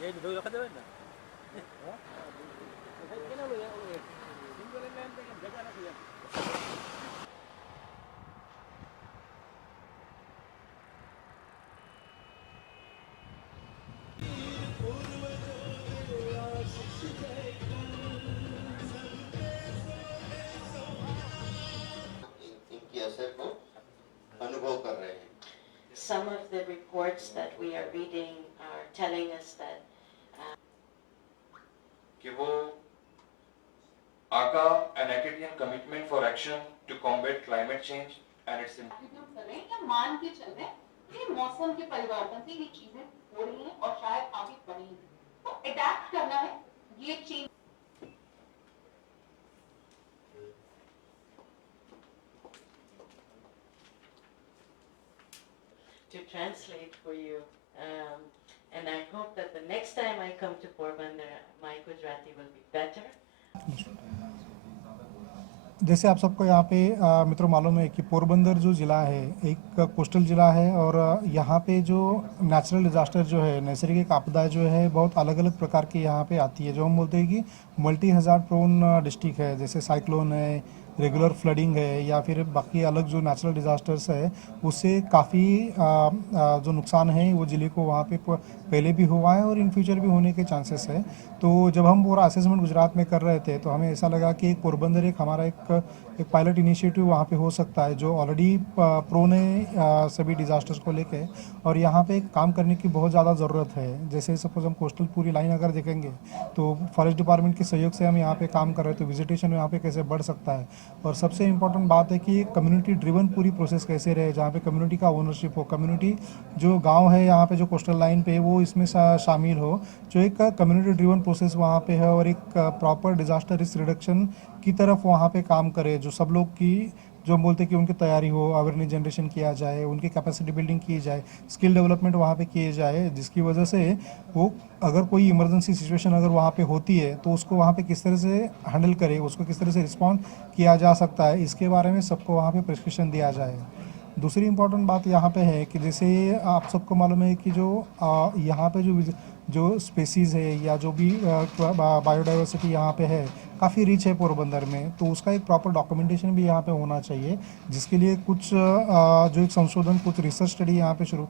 इनकी असर को अनुभव कर रहे हैं। Some of the reports that we are reading are telling us that कि वो ACA, an Acadian commitment for action to combat climate change and its या मान के चल रहे हैं कि मौसम के परिवर्तन से ये चीजें हो रही हैं और शायद आगे बढ़ेंगी, तो अडैप्ट करना है ये change. to translate for you. And I hope that the next time I come to Porbandar, my Gujarati will be better. जैसे आप सबको यहाँ पे मित्रों मालूम है कि पोरबंदर जो ज़िला है एक कोस्टल ज़िला है और यहाँ पे जो नेचुरल डिज़ास्टर जो है नैसर्गिक आपदा जो है बहुत अलग अलग प्रकार की यहाँ पे आती है। जो हम बोलते हैं कि मल्टी हज़ार्ड प्रोन डिस्ट्रिक्ट है, जैसे साइक्लोन है, रेगुलर फ्लडिंग है या फिर बाकी अलग जो नेचुरल डिज़ास्टर्स है उससे काफ़ी जो नुकसान है वो ज़िले को वहाँ पे पहले भी हुआ है और इन फ्यूचर भी होने के चांसेस है। तो जब हम पूरा असेसमेंट गुजरात में कर रहे थे तो हमें ऐसा लगा कि एक पोरबंदर एक हमारा एक पायलट इनिशिएटिव वहाँ पे हो सकता है जो ऑलरेडी प्रोन है सभी डिज़ास्टर्स को लेके और यहाँ पे काम करने की बहुत ज़्यादा ज़रूरत है। जैसे सपोज हम कोस्टल पूरी लाइन अगर देखेंगे तो फॉरेस्ट डिपार्टमेंट के सहयोग से हम यहाँ पे काम कर रहे हैं, तो विजिटेशन यहाँ पे कैसे बढ़ सकता है। और सबसे इम्पोर्टेंट बात है कि कम्युनिटी ड्रिवन पूरी प्रोसेस कैसे रहे, जहाँ पे कम्युनिटी का ओनरशिप हो, कम्युनिटी जो गाँव है यहाँ पे जो कोस्टल लाइन पे वो इसमें शामिल हो, जो एक कम्युनिटी ड्रिवन प्रोसेस वहाँ पे है और एक प्रॉपर डिज़ास्टर रिस्क रिडक्शन की तरफ वहाँ पे काम करे। जो सब लोग की जो बोलते हैं कि उनकी तैयारी हो, अवेयरनेस जनरेशन किया जाए, उनकी कैपेसिटी बिल्डिंग की जाए, स्किल डेवलपमेंट वहाँ पे किए जाए, जिसकी वजह से वो अगर कोई इमरजेंसी सिचुएशन अगर वहाँ पे होती है तो उसको वहाँ पे किस तरह से हैंडल करे, उसको किस तरह से रिस्पॉन्ड किया जा सकता है, इसके बारे में सबको वहाँ पे प्रिस्क्रिप्शन दिया जाए। दूसरी इम्पॉर्टेंट बात यहाँ पे है कि जैसे आप सबको मालूम है कि जो यहाँ पे जो स्पेसीज़ है या जो भी बायोडाइवर्सिटी यहाँ पे है काफ़ी रिच है पोरबंदर में, तो उसका एक प्रॉपर डॉक्यूमेंटेशन भी यहाँ पे होना चाहिए, जिसके लिए कुछ जो एक संशोधन कुछ रिसर्च स्टडी यहाँ पे शुरू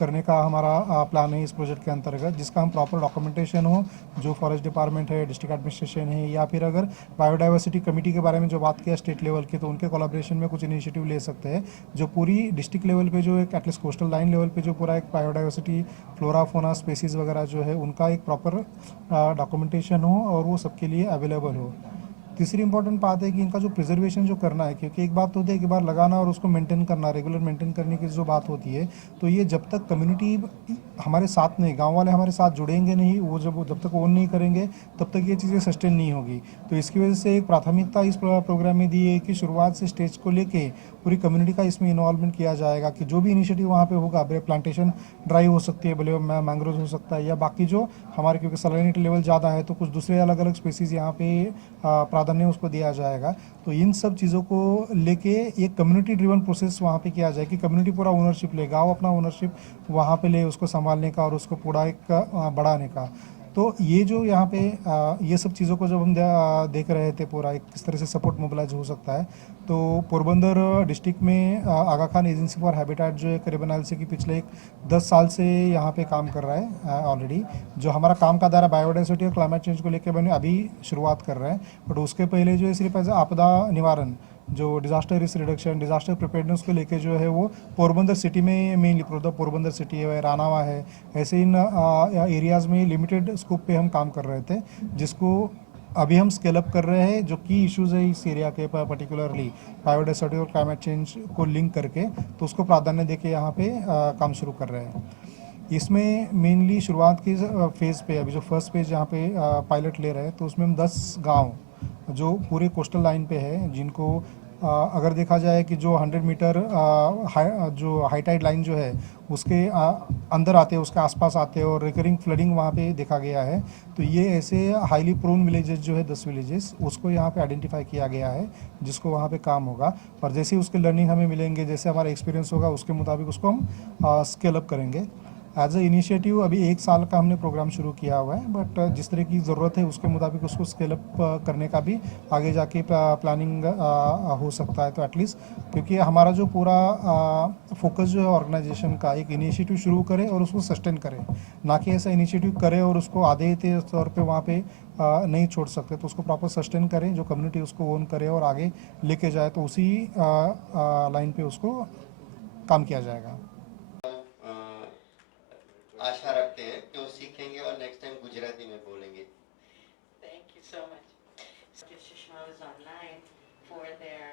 करने का हमारा प्लान है इस प्रोजेक्ट के अंतर्गत, जिसका हम प्रॉपर डॉक्यूमेंटेशन हो, जो फॉरेस्ट डिपार्टमेंट है, डिस्ट्रिक्ट एडमिनिस्ट्रेशन है या फिर अगर बायोडाइवर्सिटी कमेटी के बारे में जो बात किया स्टेट लेवल की, तो उनके कोलैबोरेशन में कुछ इनिशिएटिव ले सकते हैं जो पूरी डिस्ट्रिक्ट लेवल पे जो एक एटलीस्ट कोस्टल लाइन लेवल पे जो पूरा एक बायोडाइवर्सिटी फ्लोरा फोना स्पेसीज़ वगैरह जो है उनका एक प्रॉपर डॉक्यूमेंटेशन हो और वो सबके लिए अवेलेबल हो। तीसरी इंपॉर्टेंट बात है कि इनका जो प्रिजर्वेशन जो करना है, क्योंकि एक बात होती है कि बार लगाना और उसको मेंटेन करना, रेगुलर मेंटेन करने की जो बात होती है, तो ये जब तक कम्युनिटी हमारे साथ नहीं, गांव वाले हमारे साथ जुड़ेंगे नहीं, वो जब तक ओन नहीं करेंगे तब तक ये चीज़ें सस्टेन नहीं होगी। तो इसकी वजह से एक प्राथमिकता इस प्रोग्राम में दी है कि शुरुआत से स्टेज को लेके पूरी कम्युनिटी का इसमें इन्वॉल्वमेंट किया जाएगा कि जो भी इनिशिएटिव वहाँ पे होगा, भले प्लांटेशन ड्राइव हो सकती है, भले मैंग्रोव हो सकता है या बाकी जो हमारे, क्योंकि सैलिनिटी लेवल ज़्यादा है तो कुछ दूसरे अलग अलग स्पीसीज़ यहाँ पे प्राधान्य उसको दिया जाएगा। तो इन सब चीज़ों को लेके एक कम्युनिटी ड्रिवन प्रोसेस वहाँ पे किया जाए कि कम्युनिटी पूरा ओनरशिप ले, गाँव अपना ओनरशिप वहाँ पे ले, उसको संभालने का और उसको पूरा एक बढ़ाने का। तो ये जो यहाँ पे ये सब चीज़ों को जब हम देख रहे थे पूरा एक किस तरह से सपोर्ट मोबिलाइज हो सकता है, तो पोरबंदर डिस्ट्रिक्ट में आगा खान एजेंसी फॉर हैबिटेट जो है करीबन एलसी की पिछले 10 साल से यहाँ पे काम कर रहा है ऑलरेडी। जो हमारा काम का दायरा बायोडाइवर्सिटी और क्लाइमेट चेंज को लेकर मैंने अभी शुरुआत कर रहे हैं, बट उसके पहले जो है सिर्फ एज आपदा निवारण, जो disaster risk reduction, disaster preparedness को लेके जो है वो पोरबंदर सिटी में मेनली पोरबंदर सिटी है, रानावा है, ऐसे इन एरियाज़ में लिमिटेड स्कोप पे हम काम कर रहे थे, जिसको अभी हम स्केल अप कर रहे हैं। जो की इश्यूज़ है इस एरिया के पर्टिकुलरली बायोडाइवर्सिटी और क्लाइमेट चेंज को लिंक करके, तो उसको प्राधान्य देके यहाँ पे काम शुरू कर रहे हैं। इसमें मेनली शुरुआत की फेज़ पे अभी जो फर्स्ट फेज़ जहाँ पे पायलट ले रहे हैं, तो उसमें हम 10 गांव जो पूरे कोस्टल लाइन पे है, जिनको अगर देखा जाए कि जो 100 मीटर जो हाई टाइड लाइन जो है उसके अंदर आते हैं, उसके आसपास आते हैं और रिकरिंग फ्लडिंग वहाँ पे देखा गया है, तो ये ऐसे हाईली प्रोन विलेजेस जो है 10 विलेजेस उसको यहाँ पे आइडेंटिफाई किया गया है, जिसको वहाँ पे काम होगा। और जैसे ही उसके लर्निंग हमें मिलेंगे, जैसे हमारा एक्सपीरियंस होगा, उसके मुताबिक उसको हम स्केल अप करेंगे। एज ए इनिशिएटिव अभी 1 साल का हमने प्रोग्राम शुरू किया हुआ है, बट जिस तरह की ज़रूरत है उसके मुताबिक उसको स्केल अप करने का भी आगे जाके प्लानिंग हो सकता है। तो एटलीस्ट क्योंकि हमारा जो पूरा फोकस जो है ऑर्गेनाइजेशन का, एक इनिशिएटिव शुरू करे और उसको सस्टेन करे, ना कि ऐसा इनिशिएटिव करे और उसको आधे तौर पे वहाँ पे नहीं छोड़ सकते। तो उसको प्रॉपर सस्टेन करें, जो कम्युनिटी उसको ओन करे और आगे लेके जाए, तो उसी लाइन पे उसको काम किया जाएगा। आशा रखते हैं कि वो सीखेंगे और नेक्स्ट टाइम गुजराती में बोलेंगे। Thank you so much. Sushma is online for their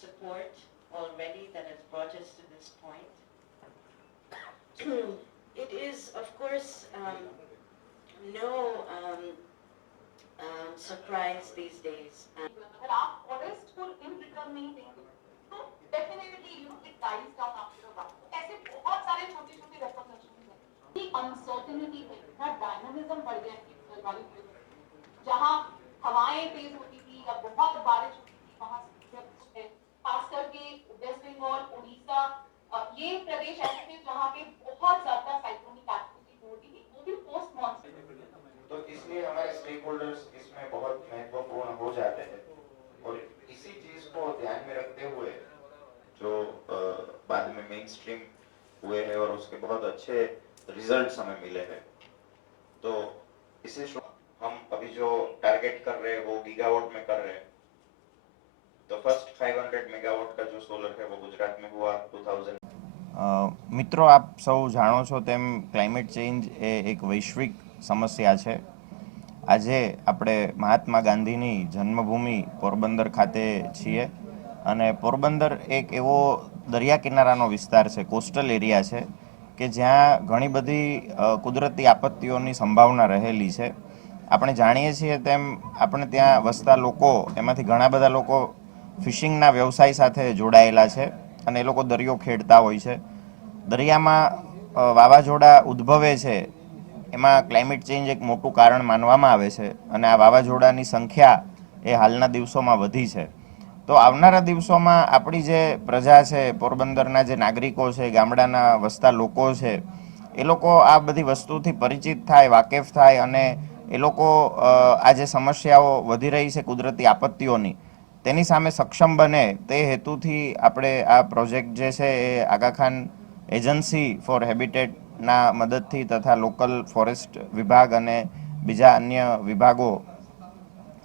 support already that has brought us to this point. It is, of course, no surprise these days. अगर आप फॉरेस्ट को इन रिटर्न नहीं देंगे तो definitely it dies down after a while. ऐसे बहुत सारे छोटे छोटे रेपरकशंस हैं। ये अनसर्टेनिटी है, इतना डायनामिज्म बढ़ गया है जलवायु परिवर्तन। जहाँ हवाएं तेज होती थी या बहुत बारिश होती थी, वहाँ खास करके वेस्ट बंगाल, उड़ीसा, ये प्रदेश ऐसे थे जहाँ पे बहुत ज्यादा साइक्लोनिक एक्टिविटी होती थी, वो भी पोस्ट मॉनसून। तो इसलिए हमारे स्टेक होल्डर्स इसमें बहुत महत्वपूर्ण हो जाते हैं और इसी चीज को ध्यान में रखते हुए जो बाद में मेन स्ट्रीम हुए हैं और उसके बहुत अच्छे रिजल्ट्स हमें मिले हैं। तो इसे हम अभी जो टारगेट कर रहे हैं वो गीगावाट में कर रहे हैं। तो फर्स्ट 500 मेगावाट का जो सोलर है वो गुजरात में हुआ 2000। મિત્રો, આપ સૌ જાણો છો તેમ ક્લાઇમેટ ચેન્જ એ એક વૈશ્વિક સમસ્યા છે। આજે આપણે મહાત્મા ગાંધીની જન્મભૂમિ પોરબંદર ખાતે છીએ અને પોરબંદર એક એવો દરિયા કિનારાનો વિસ્તાર છે, કોસ્ટલ એરિયા છે કે જ્યાં ઘણી બધી કુદરતી આપત્તિઓની સંભાવના રહેલી છે। આપણે જાણીએ છીએ તેમ આપણે ત્યાં વસતા લોકો, એમાંથી ઘણા બધા લોકો ફિશિંગના વ્યવસાય સાથે જોડાયેલા છે અને એ લોકો દરિયો ખેડતા હોય છે। દરિયામાં વાવાઝોડા ઉદ્ભવે છે, એમાં ક્લાઇમેટ ચેન્જ એક મોટું કારણ માનવામાં આવે છે અને આ વાવાઝોડાની સંખ્યા એ હાલના દિવસોમાં વધી છે। તો આવનારા દિવસોમાં આપણી જે પ્રજા છે, પોરબંદરના જે નાગરિકો છે, ગામડાના વસતા લોકો છે, એ લોકો આ બધી વસ્તુથી પરિચિત થાય, વાકેફ થાય અને એ લોકો આ જે સમસ્યાઓ વધી રહી છે કુદરતી આપત્તિઓની, તેની સામે સક્ષમ બને તે હેતુથી આપણે આ પ્રોજેક્ટ જે છે એ આગા ખાન એજન્સી ફોર હેબિટેટના મદદથી તથા લોકલ ફોરેસ્ટ વિભાગ અને બીજા અન્ય વિભાગો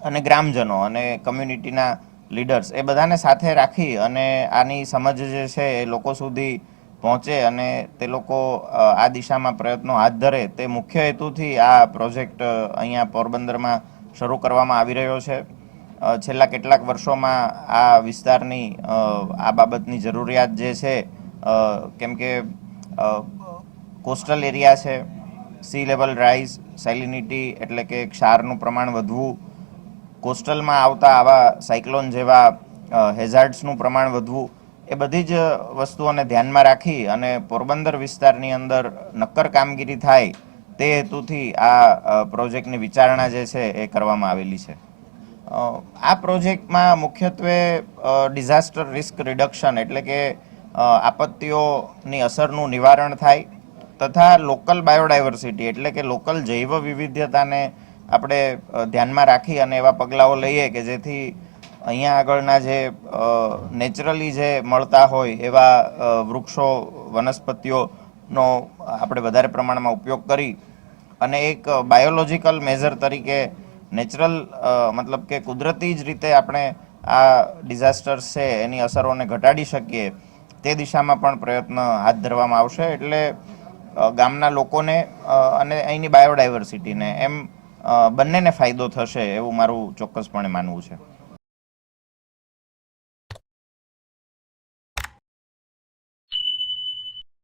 અને ગ્રામજનો અને કમ્યુનિટીના લીડર્સ એ બધાને સાથે રાખી અને આની સમજ જે છે એ લોકો સુધી પહોંચે અને તે લોકો આ દિશામાં પ્રયત્નો હાથ ધરે, તે મુખ્ય હેતુથી આ પ્રોજેક્ટ અહીંયા પોરબંદરમાં શરૂ કરવામાં આવી રહ્યો છે। છેલ્લા કેટલાક વર્ષોમાં આ વિસ્તારની આ બાબતની જરૂરિયાત જે છે, કેમ કે કોસ્ટલ એરિયા છે, સી લેવલ રાઇઝ, સેલિનિટી એટલે કે ક્ષારનું પ્રમાણ વધવું, કોસ્ટલમાં આવતા આવા સાયક્લોન જેવા હેઝાર્ડ્સનું પ્રમાણ વધવું, એ બધી જ વસ્તુઓને ધ્યાનમાં રાખી અને પોરબંદર વિસ્તારની અંદર નક્કર કામગીરી થાય તે હેતુથી આ પ્રોજેક્ટની વિચારણા જે છે એ કરવામાં આવેલી છે। આ પ્રોજેક્ટમાં મુખ્યત્વે ડિઝાસ્ટર રિસ્ક રિડક્શન એટલે કે આપત્તિઓની અસરનું નિવારણ થાય તથા લોકલ બાયોડાયવર્સિટી એટલે કે લોકલ જૈવ વિવિધતાને આપણે ધ્યાનમાં રાખી અને એવા પગલાઓ લઈએ કે જેથી અહીંયા આગળના જે નેચરલી જે મળતા હોય એવા વૃક્ષો, વનસ્પતિઓનો આપણે વધારે પ્રમાણમાં ઉપયોગ કરી અને એક બાયોલોજિકલ મેઝર તરીકે નેચરલ મતલબ કે કુદરતી જ રીતે આપણે આ ડિઝાસ્ટર્સ છે એની અસરોને ઘટાડી શકીએ તે દિશામાં પણ પ્રયત્ન હાથ ધરવામાં આવશે। એટલે ગામના લોકોને અને અહીંની બાયોડાયવર્સિટીને એમ બંનેને ફાયદો થશે એવું મારું ચોક્કસપણે માનવું છે।